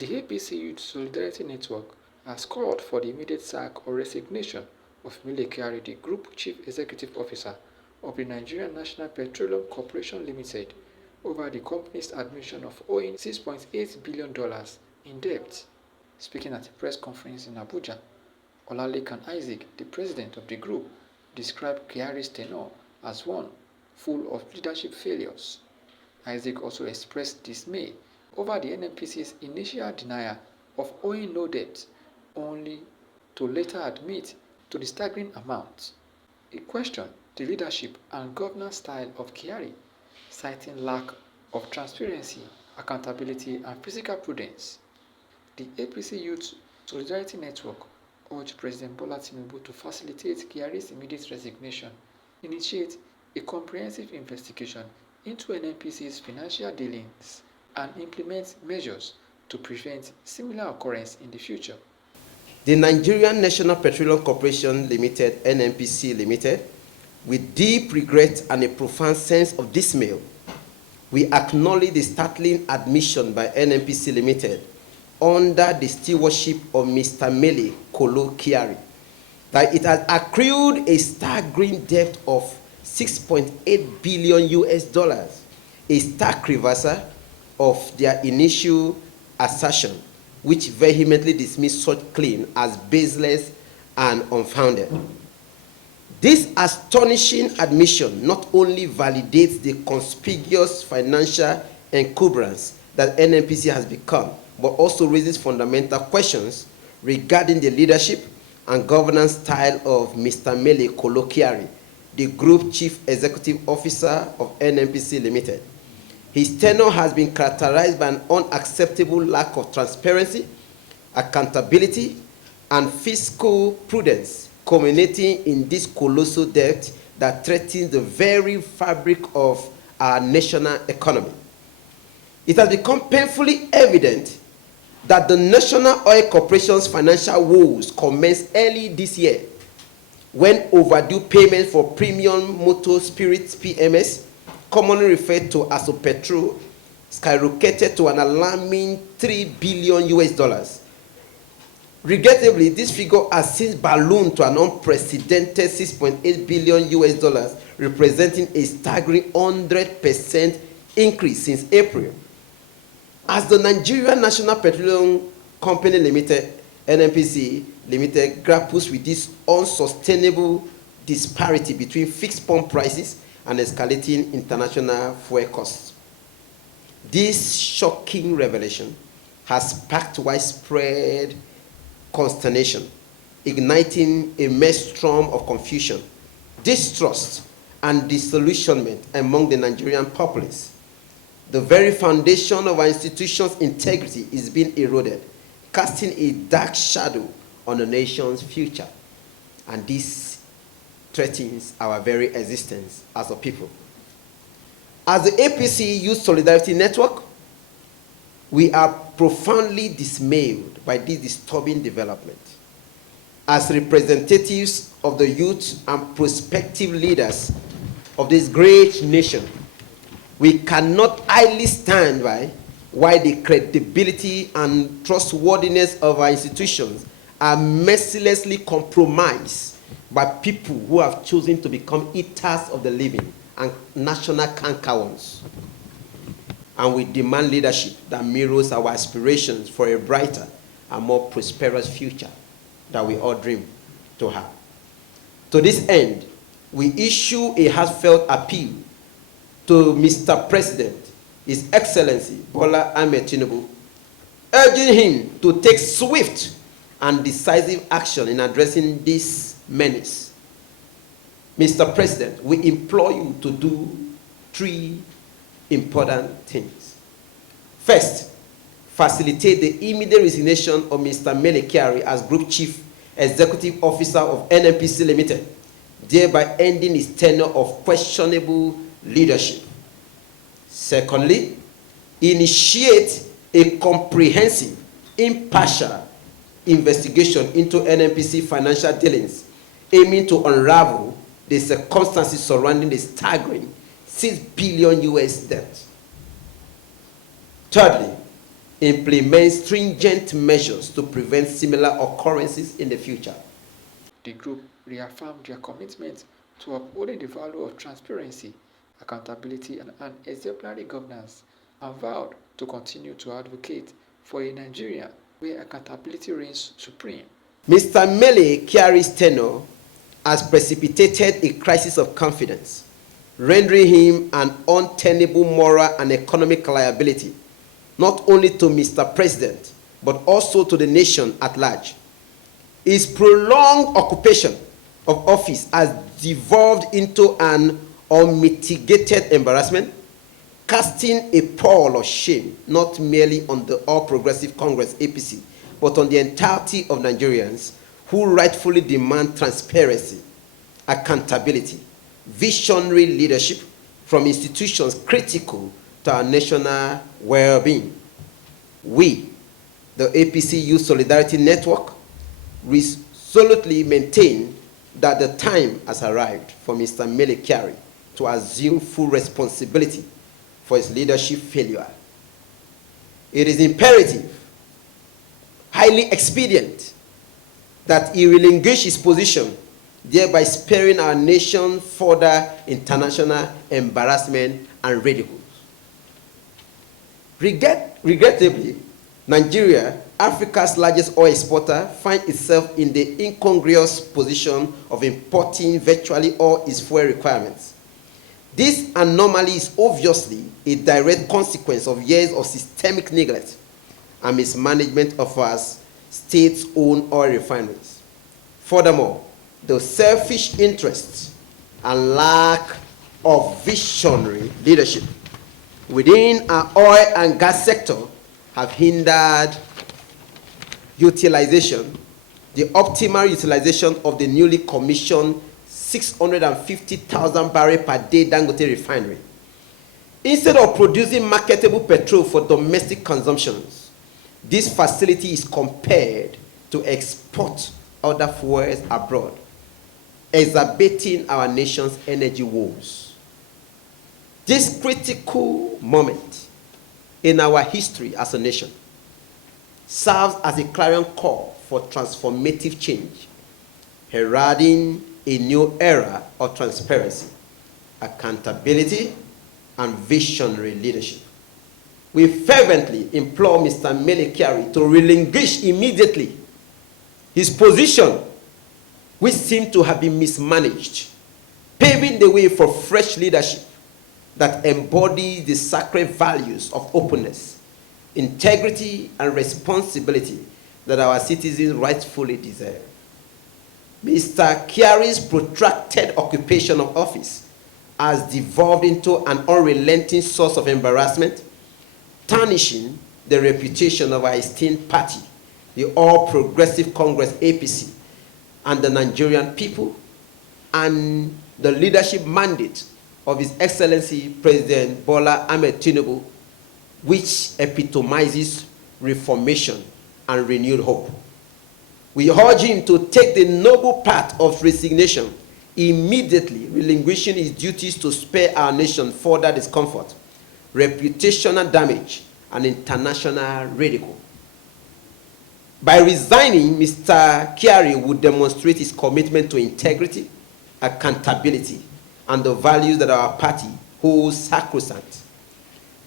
The APC Youth Solidarity Network has called for the immediate sack or resignation of Mele Kyari, the Group Chief Executive Officer of the Nigerian National Petroleum Corporation Ltd, over the company's admission of owing $6.8 billion in debt. Speaking at a press conference in Abuja, Olalekan Isaac, the president of the group, described Kyari's tenure as one full of leadership failures. Isaac also expressed dismay over the NNPC's initial denial of owing no debt, only to later admit to the staggering amount. He questioned the leadership and governance style of Kyari, citing lack of transparency, accountability, and fiscal prudence. The APC Youth Solidarity Network urged President Bola Tinubu to facilitate Kyari's immediate resignation, initiate a comprehensive investigation into NNPC's financial dealings, and implement measures to prevent similar occurrence in the future. The Nigerian National Petroleum Corporation Ltd, NNPC Ltd, with deep regret and a profound sense of dismay, we acknowledge the startling admission by NNPC Ltd under the stewardship of Mr. Mele Kyari that it has accrued a staggering debt of 6.8 billion US dollars, a stark reversal of their initial assertion, which vehemently dismissed such claim as baseless and unfounded. This astonishing admission not only validates the conspicuous financial encumbrance that NNPC has become, but also raises fundamental questions regarding the leadership and governance style of Mr. Mele Kyari, the Group Chief Executive Officer of NNPC Ltd. His tenure has been characterized by an unacceptable lack of transparency, accountability, and fiscal prudence, culminating in this colossal debt that threatens the very fabric of our national economy. It has become painfully evident that the National Oil Corporation's financial woes commenced early this year when overdue payments for premium motor spirits PMS, commonly referred to as petrol, skyrocketed to an alarming $3 billion US dollars. Regrettably, this figure has since ballooned to an unprecedented 6.8 billion US dollars, representing a staggering 100% increase since April. As the Nigerian National Petroleum Company Limited, NNPC Limited, grapples with this unsustainable disparity between fixed pump prices and escalating international fuel costs. This shocking revelation has sparked widespread consternation, igniting a maelstrom of confusion, distrust, and disillusionment among the Nigerian populace. The very foundation of our institution's integrity is being eroded, casting a dark shadow on the nation's future. And this threatens our very existence as a people. As the APC Youth Solidarity Network, we are profoundly dismayed by this disturbing development. As representatives of the youth and prospective leaders of this great nation, we cannot idly stand by while the credibility and trustworthiness of our institutions are mercilessly compromised by people who have chosen to become eaters of the living and national cankerworms. And we demand leadership that mirrors our aspirations for a brighter and more prosperous future that we all dream to have. To this end, we issue a heartfelt appeal to Mr. President, His Excellency Bola Ahmed Tinubu, urging him to take swift and decisive action in addressing this menace. Mr. President, we implore you to do three important things. First, facilitate the immediate resignation of Mr. Mele Kyari as Group Chief Executive Officer of NNPC Ltd, thereby ending his tenure of questionable leadership. Secondly, initiate a comprehensive, impartial investigation into NNPC financial dealings, aiming to unravel the circumstances surrounding the staggering $6 billion US debt. Thirdly, implement stringent measures to prevent similar occurrences in the future. The group reaffirmed their commitment to upholding the value of transparency, accountability, and exemplary governance, and vowed to continue to advocate for a Nigeria where accountability reigns supreme. Mr. Mele Kyari's tenure has precipitated a crisis of confidence, rendering him an untenable moral and economic liability, not only to Mr. President, but also to the nation at large. His prolonged occupation of office has devolved into an unmitigated embarrassment, casting a pall of shame not merely on the All Progressive Congress APC, but on the entirety of Nigerians who rightfully demand transparency, accountability, visionary leadership from institutions critical to our national well-being. We, the APC Youth Solidarity Network, resolutely maintain that the time has arrived for Mr. Mele Kyari to assume full responsibility for his leadership failure. It is imperative, highly expedient, that he relinquish his position, thereby sparing our nation further international embarrassment and ridicule. Regrettably, Nigeria, Africa's largest oil exporter, finds itself in the incongruous position of importing virtually all its fuel requirements. This anomaly is obviously a direct consequence of years of systemic neglect and mismanagement of our state-owned oil refineries. Furthermore, the selfish interests and lack of visionary leadership within our oil and gas sector have hindered the optimal utilization of the newly commissioned 650,000 barrel per day Dangote refinery. Instead of producing marketable petrol for domestic consumptions, this facility is compared to export other fuels abroad, exacerbating our nation's energy woes. This critical moment in our history as a nation serves as a clarion call for transformative change, heralding a new era of transparency, accountability, and visionary leadership. We fervently implore Mr. Mele Kyari to relinquish immediately his position, which seemed to have been mismanaged, paving the way for fresh leadership that embodies the sacred values of openness, integrity, and responsibility that our citizens rightfully deserve. Mr. Kyari's protracted occupation of office has devolved into an unrelenting source of embarrassment, tarnishing the reputation of our esteemed party, the All Progressive Congress APC, and the Nigerian people, and the leadership mandate of His Excellency President Bola Ahmed Tinubu, which epitomizes reformation and renewed hope. We urge him to take the noble path of resignation, immediately relinquishing his duties to spare our nation further discomfort, reputational damage, and international ridicule. By resigning, Mr. Kyari would demonstrate his commitment to integrity, accountability, and the values that our party holds sacrosanct.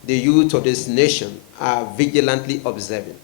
The youth of this nation are vigilantly observing.